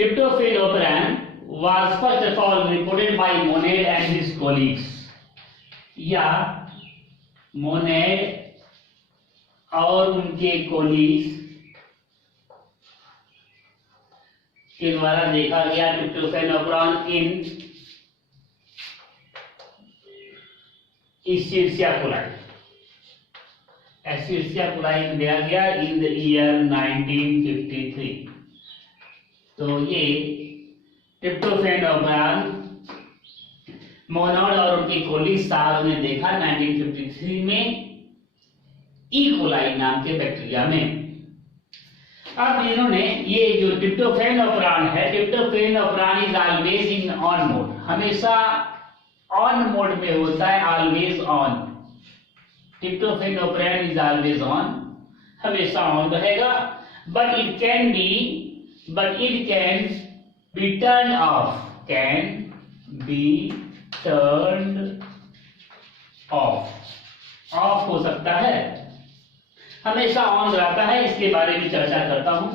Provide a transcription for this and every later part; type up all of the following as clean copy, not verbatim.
Tryptophanoperam was first of all reported by Monod and his colleagues. या मोनेड और उनके colleagues के द्वारा देखा गया ट्रिप्टोफैनोपेराम इन एस्चेरिचिया कोलाई। एस्चेरिचिया कोलाई में दिया गया इन द ईयर 1953। तो ये ट्रिप्टोफैनोपेराम मोनोड और उनके कोलीग साहब ने देखा 1953 में ई कोलाई नाम के बैक्टीरिया में। अब इन्होंने ये जो ट्रिप्टोफैनोपेराम है, tryptophan operon is always in on mode, हमेशा ऑन मोड में होता है, always on. Tryptophan operon is always on, हमेशा ऑन रहेगा। But it can be turn off, can be turned off हो सकता है, हमेशा ऑन रहता है। इसके बारे में चर्चा करता हूं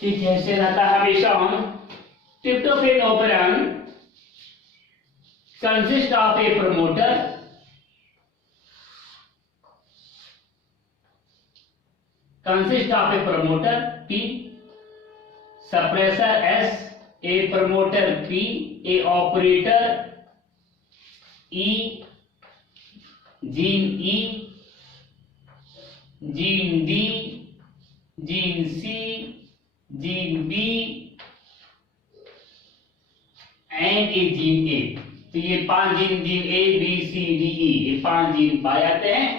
कि कैसे रहता है हमेशा on. Tryptophan operon consist of a promoter P, suppressor S, a promoter P, a operator E, gene E, gene D, gene C, gene B and a gene A। तो ये 5 gene, gene A, B, C, D, E, ये 5 gene पाए जाते हैं।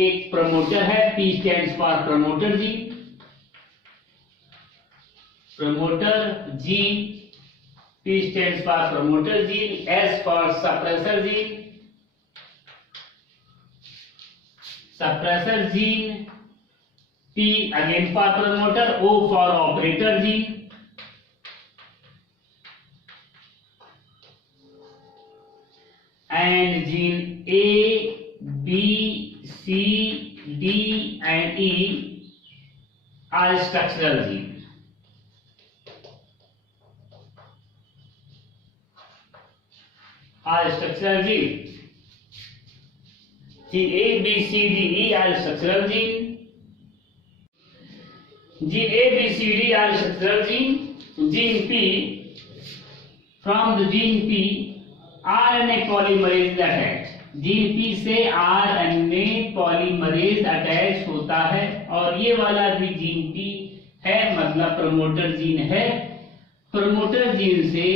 एक promoter है, P stands for promoter gene, promoter gene, P stands for promoter gene, S for suppressor gene, P again for promoter, O for operator gene, and gene A, B, C, D and E are structural gene। Structural gene, gene A, B, C, D, E are structural gene, gene A, B, C, D are structural gene। Gene P, from the gene P RNA polymerase is attached, gene P से RNA polymerase attach होता है, और ये वाला भी gene P है, मतलब promoter gene है। प्रमोटर जीन से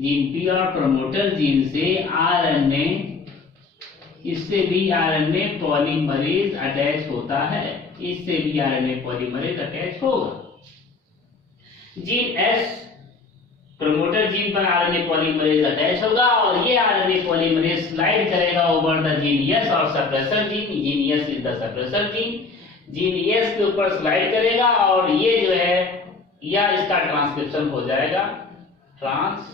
जीन P और प्रमोटर जीन से आरएनए, इससे भी आरएनए पॉलीमरेज अटैच होता है, इससे भी आरएनए पॉलीमरेज अटैच होगा। जीन S प्रमोटर जीन पर आरएनए पॉलीमरेज अटैच होगा, और ये आरएनए पॉलीमरेज स्लाइड करेगा ओवर द जीन S और suppressor gene. Gene S is the suppressor gene, gene S के ऊपर स्लाइड करेगा, और ये जो है या इसका ट्रांसक्रिप्शन हो जाएगा, ट्रांसक्रिप्शन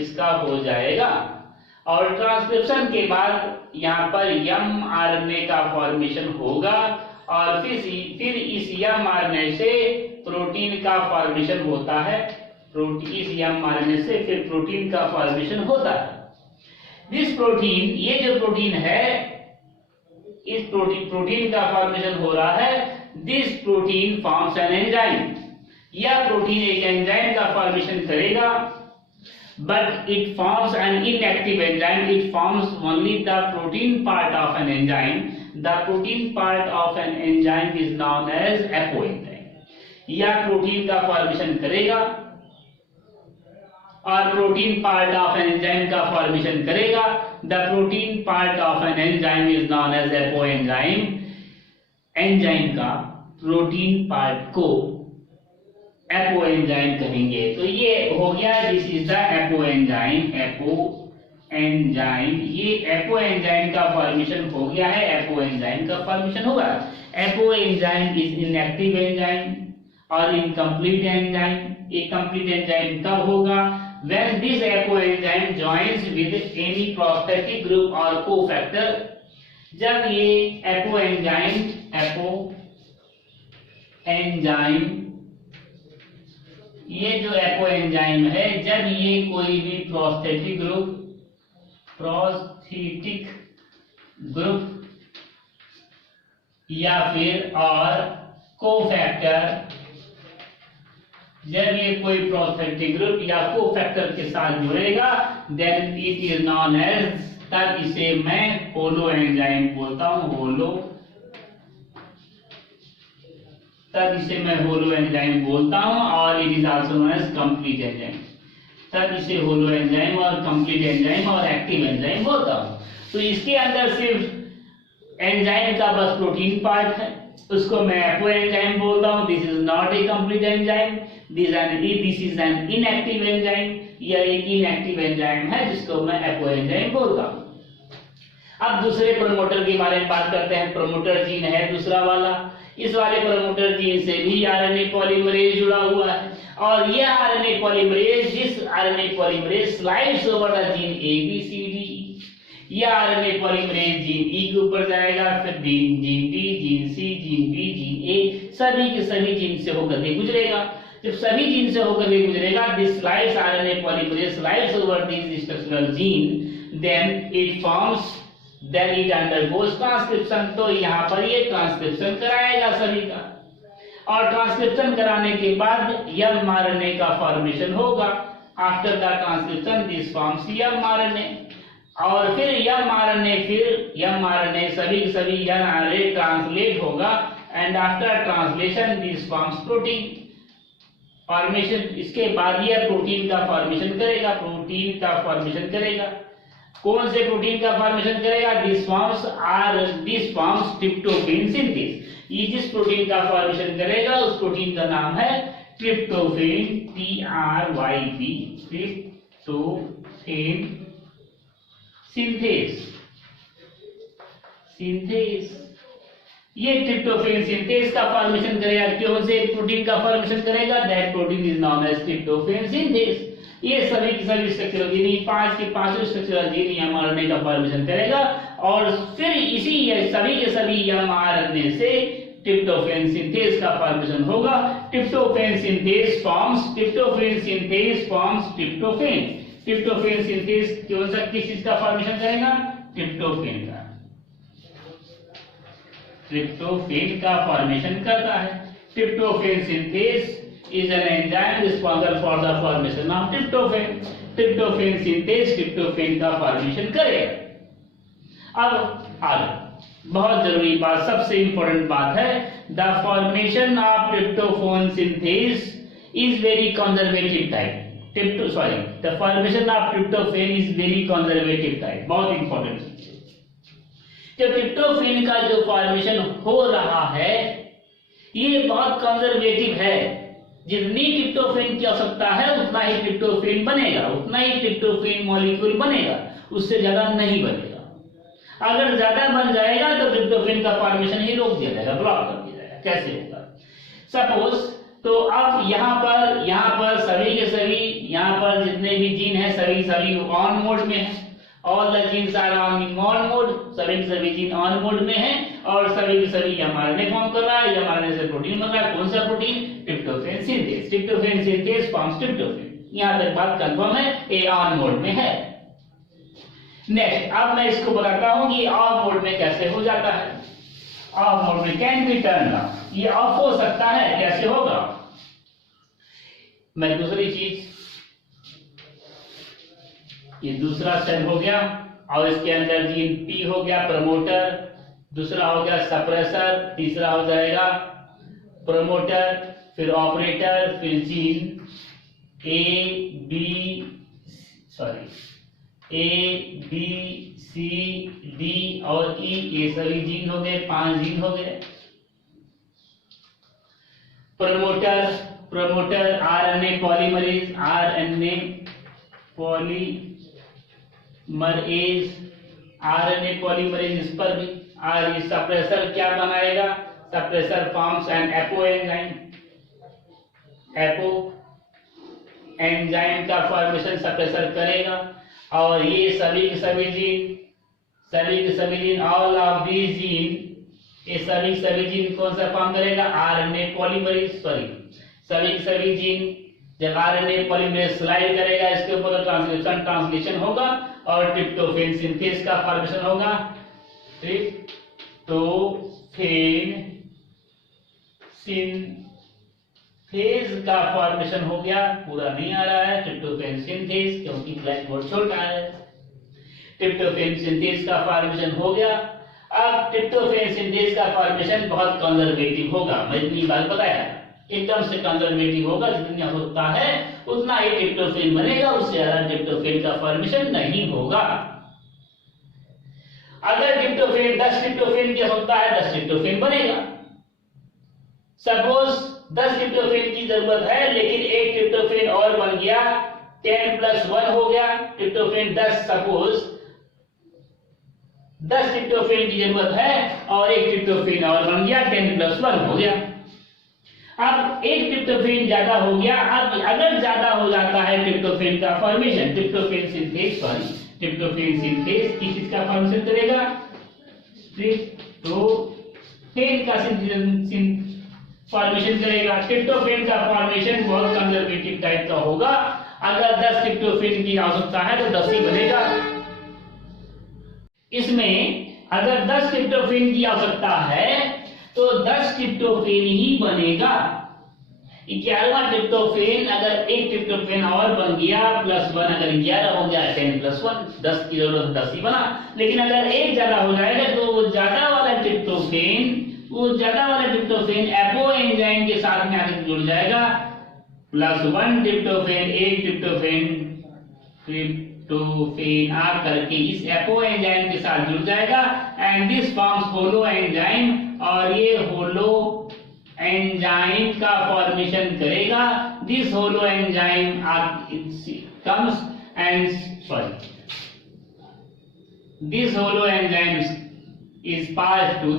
इसका हो जाएगा। और ट्रांसक्रिप्शन के बाद यहाँ पर यम आरएनए का फॉर्मेशन होगा, और फिर इस यम आरएनए से प्रोटीन का फॉर्मेशन होता है। इस यम आरएनए से फिर प्रोटीन का फॉर्मेशन होता है। दिस प्रोटीन, ये जो प्रोटीन है, इस प्रोटीन का फॉर्मेशन हो रहा है। This protein forms an enzyme, यह प्रोटीन एक एंजाइम का फॉर्मेशन करेगा, but it forms an inactive enzyme, it forms only the protein part of an enzyme. The protein part of an enzyme is known as apoenzyme. यह protein का formation करेगा, और protein part of an enzyme का formation करेगा। The protein part of an enzyme is known as apoenzyme. Enzyme का protein part को apo enzyme कहेंगे। तो ये हो गया, this is the apo enzyme. Apo enzyme, ये एपो एंजाइम का फॉर्मेशन हो गया है, एपो एंजाइम का फॉर्मेशन होगा। Apo enzyme is inactive enzyme और इनकम्प्लीट एंजाइम। ये कंप्लीट एंजाइम कब होगा? when this apo enzyme joins with any prosthetic group or cofactor। जब ये एपो एंजाइम ये जो एपो एंजाइम है, जब ये कोई भी प्रोस्थेटिक ग्रुप या फिर और कोफैक्टर, जब ये कोई प्रोस्थेटिक ग्रुप या कोफैक्टर के साथ जुड़ेगा, then it is known as, तब इसे मैं होलो एंजाइम बोलता हूं, तब इसे मैं होलो एंजाइम बोलता हूं, और it is also known as complete enzyme. तब इसे होलो एंजाइम और कंप्लीट एंजाइम और एक्टिव एंजाइम बोलता हूं। तो इसके अंदर सिर्फ एंजाइम का बस प्रोटीन पार्ट है, उसको मैं एपो एंजाइम बोलता हूं। This is not a complete enzyme, this is an inactive enzyme. यह एक इनएक्टिव एंजाइम है जिसको मैं एपो एंजाइम बोलता हूं। अब दूसरे प्रमोटर के बारे में बात करते हैं। प्रमोटर जीन है दूसरा वाला। इस वाले प्रमोटर जीन से भी आरएनए पॉलीमरेज जुड़ा हुआ है, और यह आरएनए पॉलीमरेज, जिस RNA polymerase slides over the gene ABCD, यह आरएनए पॉलीमरेज जीन E के ऊपर जाएगा, फिर gene D, gene C, gene B, gene A, सभी के सभी जीन से होकर के गुजरेगा। जब सभी जीन से होकर के गुजरेगा, this slides RNA polymerase slides over this structural gene, then it forms, then it undergoes transcription. तो यहाँ पर ये ट्रांसक्रिप्शन कराएगा सभी का, और ट्रांसक्रिप्शन कराने के बाद mRNA का फॉर्मेशन होगा। After the transcription this forms mRNA, और फिर mRNA सभी mRNA ट्रांसलेट होगा, and after translation this forms protein formation. इसके बाद यह प्रोटीन का फॉर्मेशन करेगा। कौन से प्रोटीन का फॉर्मेशन करेगा? This forms tryptophan synthase. ये जिस प्रोटीन का फॉर्मेशन करेगा उस प्रोटीन का नाम है ट्रिप्टोफैन, TRYP, ट्रिप्टोफैन सिंथेस। ये ट्रिप्टोफैन सिंथेस का फॉर्मेशन करेगा। कौन से प्रोटीन का फॉर्मेशन करेगा? That protein is known as tryptophan synthase. ये सभी की सभी स्ट्रक्चरल जीन, 5 के 5 स्ट्रक्चरल जीन mRNA का फॉर्मेशन करेगा, और फिर इसी सभी के सभी mRNA से ट्रिप्टोफैन सिंथेस का फॉर्मेशन होगा। Tryptophan synthase forms tryptophan. Tryptophan synthase कौन सा किस चीज का फॉर्मेशन करेगा? ट्रिप्टोफैन का फॉर्मेशन करता है। Tryptophan synthase is an enzyme responsible for the formation of tryptophan. Tryptophan synthase tryptophan का फॉर्मेशन करेगा। अब आगे बहुत जरूरी बात, सबसे इंपॉर्टेंट बात है, the formation of tryptophan synthase is very conservative type. The formation of tryptophan is very conservative type, बहुत इंपॉर्टेंट। जो ट्रिप्टोफैन का जो फॉर्मेशन हो रहा है ये बहुत कंजर्वेटिव है। जितनी ट्रिप्टोफैन की आवश्यकता है उतना ही ट्रिप्टोफैन बनेगा, उतना ही ट्रिप्टोफैन मॉलिक्यूल बनेगा, उससे ज्यादा नहीं बनेगा। अगर ज्यादा बन जाएगा तो ट्रिप्टोफैन का फॉर्मेशन ही रोक दिया जाएगा, ब्लॉक कर दिया जाएगा। कैसे होगा? सपोज तो अब यहाँ पर सभी के सभी, यहाँ पर जितने भी जीन है सभी ऑन मोड में है। All the genes are on mode, सभी जीन ऑन मोड में है, और सभी mRNA फॉर्म कर रहा है। mRNA से प्रोटीन बन रहा है। कौन सा protein? Tryptophan synthase forms tryptophan. यहाँ तक बात कंफर्म है, ये ऑन मोड में है। नेक्स्ट, अब मैं इसको बताता हूँ कि ऑफ मोड में कैसे हो जाता है। ऑफ मोड में कैन बी टर्न ऑफ, ये ऑफ हो सकता है, कैसे होगा? मैं दूसरी चीज, ये दूसरा सेल हो गया, और इसके अंदर जीन P हो गया प्रमोटर, दूसरा हो गया सप्रेसर, तीसरा हो जाएगा प्रमोटर, फिर ऑपरेटर, फिर gene A B C D और E, ये सभी जीन हो गए, 5 जीन हो गए। प्रमोटर RNA पॉलीमरेज, इस पर भी। और ये सप्रेसर क्या बनाएगा? Suppressor forms an apo enzyme का फॉर्मेशन सप्रेसर करेगा, और ये सभी के सभी gene all of these gene, ये सभी जीन कौन सा फॉर्म करेगा? आरएनए पॉलीमरेज, सभी जीन जब आरएनए पॉलीमरेज स्लाइड करेगा इसके ऊपर ट्रांसलेशन होगा और ट्रिप्टोफैन सिंथेज का फॉर्मेशन होगा। ट्रिप्टोफैन सिंथेज का फॉर्मेशन हो गया, पूरा नहीं आ रहा है, ट्रिप्टोफैन सिंथेज क्योंकि ब्लैक बोर्ड छोटा है। ट्रिप्टोफैन सिंथेज का फॉर्मेशन हो गया। अब ट्रिप्टोफैन सिंथेज का फॉर्मेशन बहुत कंजर्वेटिव होगा, मैं इतनी बात बताया, एकदम से कंजर्वेटिव होगा, जितना होता है उतना ही ट्रिप्टोफैन बनेगा, उससे ज्यादा ट्रिप्टोफैन का फॉर्मेशन नहीं होगा। अगर ट्रिप्टोफैन 10 ट्रिप्टोफैन की होता है 10 ट्रिप्टोफैन बनेगा। सपोज 10 ट्रिप्टोफैन की जरूरत है लेकिन एक ट्रिप्टोफैन और बन गया, 10 + 1 हो गया ट्रिप्टोफैन 10। सपोज 10 ट्रिप्टोफैन की जरूरत है और एक ट्रिप्टोफैन और बन गया, 10 + 1 हो गया। अब एक ट्रिप्टोफैन ज्यादा हो गया। अब अगर ज्यादा हो जाता है ट्रिप्टोफैन का फॉर्मेशन, ट्रिप्टोफैन सिंथेज किस चीज का फॉर्मेशन करेगा? ट्रिप्टोफैन का फॉर्मेशन करेगा। ट्रिप्टोफैन का फॉर्मेशन बहुत कंजर्वेटिव टाइप का होगा। अगर 10 ट्रिप्टोफैन की आवश्यकता है तो 10 ही बनेगा। इसमें अगर 10 ट्रिप्टोफैन की आवश्यकता है तो 10 ट्रिप्टोफैन ही बनेगा। 11वां ट्रिप्टोफैन, अगर एक ट्रिप्टोफैन और बन गया +1, अगर 11 हो गया 10 + 1, 10 की जरूरत 10 ही बना। लेकिन अगर एक ज्यादा हो जाएगा तो वो ज्यादा वाला ट्रिप्टोफैन एपो एंजाइम के साथ में आकर जुड़ जाएगा। +1 ट्रिप्टोफैन, एक ट्रिप्टोफैन आ करके इस एपो एंजाइम के साथ जुड़ जाएगा and this forms holo enzyme, और ये होलो एंजाइम का फॉर्मेशन करेगा। This holo enzyme comes and this hollow enzyme is passed to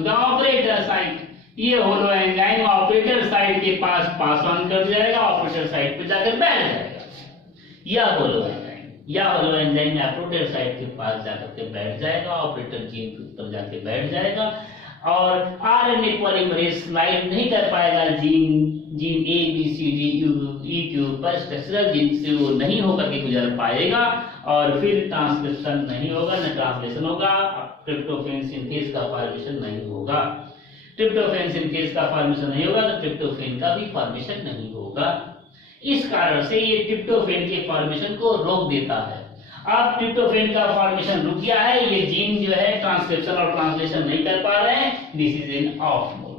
the operator site। ये होलो एंजाइम ऑपरेटर साइट के पास पास ऑन कर जाएगा, ऑपरेटर साइट पे जाकर बैठ जाएगा। यह होलो एंजाइम ऑपरेटर साइट के पास जाकर के बैठ जाएगा, ऑपरेटर जीन के ऊपर जाके बैठ जाएगा और आरएनए पॉलीमरेज स्लाइड नहीं कर पाएगा gene A B C D E के ऊपर, स्ट्रक्चरल जीन से वो नहीं होकर के गुजर पाएगा और फिर ट्रांसक्रिप्शन नहीं होगा, न ट्रांसलेशन होगा, ट्रिप्टोफैन सिंथेज का फॉर्मेशन नहीं होगा। ट्रिप्टोफैन सिंथेज का फॉर्मेशन नहीं होगा तो ट्रिप्टोफैन का भी फॉर्मेशन नहीं होगा। इस कारण से ये ट्रिप्टोफैन के फॉर्मेशन को रोक देता है। अब ट्रिप्टोफैन का फॉर्मेशन रुक गया है, ये जीन जो है ट्रांसक्रिप्शन और ट्रांसलेशन नहीं कर पा रहे हैं, this is in of mode.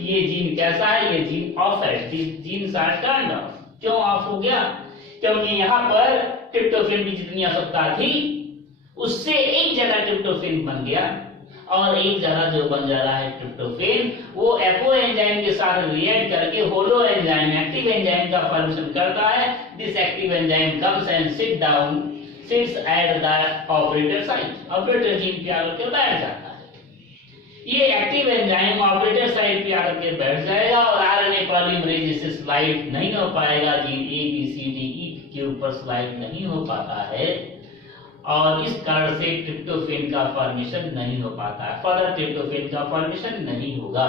ये जीन कैसा है? ये जीन ऑफ है, जीन आर टर्न्ड ऑफ। क्यों ऑफ हो गया? क्योंकि यहाँ पर ट्रिप्टोफैन की जितनी आवश्यकता थी उससे एक ज्यादा ट्रिप्टोफैन बन गया और एक ज्यादा जो बन जा रहा है ट्रिप्टोफैन वो एपो एंजाइम के साथ रिएक्ट करके होलो एंजाइम, एक्टिव एंजाइम का फॉर्मेशन करता है। This active enzyme comes and sits at the operator site, operator gene पे आकर के बैठ जाता है। ये एक्टिव एंजाइम ऑपरेटर साइट पे आकर के बैठ जाएगा और आरएनए पॉलीमरेज इससे स्लाइड नहीं हो पाएगा, gene A B C D E के ऊपर स्लाइड नहीं हो पाता है और इस कारण से ट्रिप्टोफैन का फॉर्मेशन नहीं हो पाता है, फर्दर ट्रिप्टोफैन का फॉर्मेशन नहीं होगा।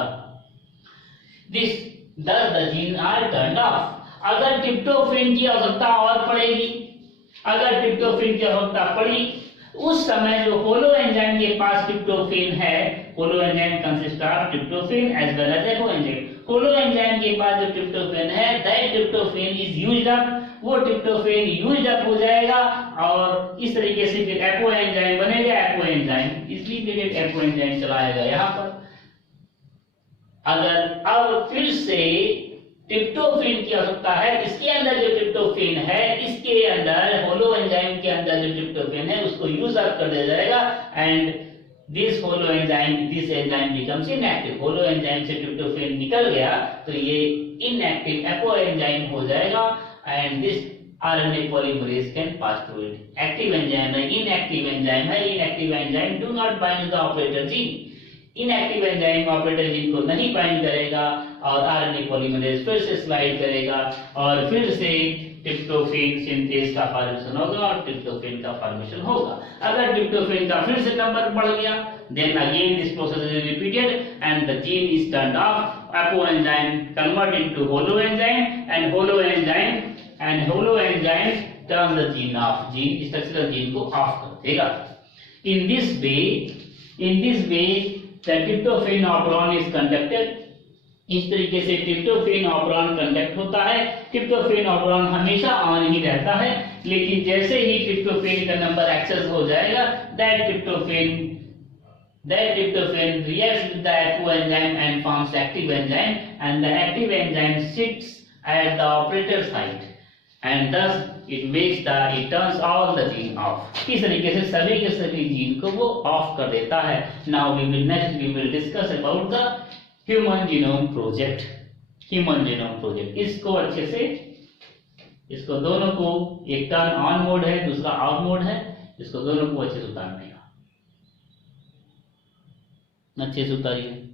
This thus the genes are turned off। अगर ट्रिप्टोफैन की आवश्यकता और पड़ेगी, अगर ट्रिप्टोफैन की आवश्यकता पड़ी उस समय जो होलो एंजाइम के पास ट्रिप्टोफैन है, holoenzyme consist of tryptophan as well as apoenzyme. Holoenzyme के पास जो ट्रिप्टोफैन है that tryptophan is used up, वो ट्रिप्टोफैन यूज्ड अप हो जाएगा और इस तरीके से फिर एपो एंजाइम बनेगा। एपो एंजाइम इसलिए एपो एंजाइम चलाएगा यहाँ पर। अगर अब फिर से ट्रिप्टोफैन की आवश्यकता है, इसके अंदर जो ट्रिप्टोफैन है इसके अंदर होलो एंजाइम के अंदर जो ट्रिप्टोफैन है उसको यूज अप कर दिया जाएगा and this enzyme becomes inactive. Holo enzyme से ट्रिप्टोफैन निकल गया तो ये इनएक्टिव एपो एंजाइम हो जाएगा and this RNA polymerase can pass through it. Active enzyme है, इनएक्टिव एंजाइम है, inactive enzyme do not bind the operator gene. Inactive enzyme operator gene को नहीं बाइंड करेगा और आरएनए पॉलीमरेज फिर से स्लाइड करेगा और फिर से ट्रिप्टोफैन सिंथेज का फॉर्मेशन होगा और ट्रिप्टोफैन का फॉर्मेशन होगा। अगर ट्रिप्टोफैन का फिर से नंबर बढ़ गया, then again this process is repeated and the gene is turned off. Apo enzyme convert into holo enzyme and holo enzyme turn the gene off. Gene structural gene को off कर देगा। In this way the tryptophan operon is conducted. इस तरीके से tryptophan operon conduct होता है। Tryptophan operon हमेशा on ही रहता है, लेकिन जैसे ही ट्रिप्टोफैन का नंबर एक्सेस हो जाएगा, that tryptophan reacts with the apo enzyme and forms active enzyme, and the active enzyme sits at the operator site and thus it turns all the gene off. इस तरीके से सभी के सभी gene को वो ऑफ कर देता है। Now we will discuss about the human genome project. इसको अच्छे से, इसको दोनों को, एक टर्न ऑन मोड है, दूसरा ऑफ मोड है, इसको दोनों को अच्छे से उतारने का, अच्छे से उतारिए।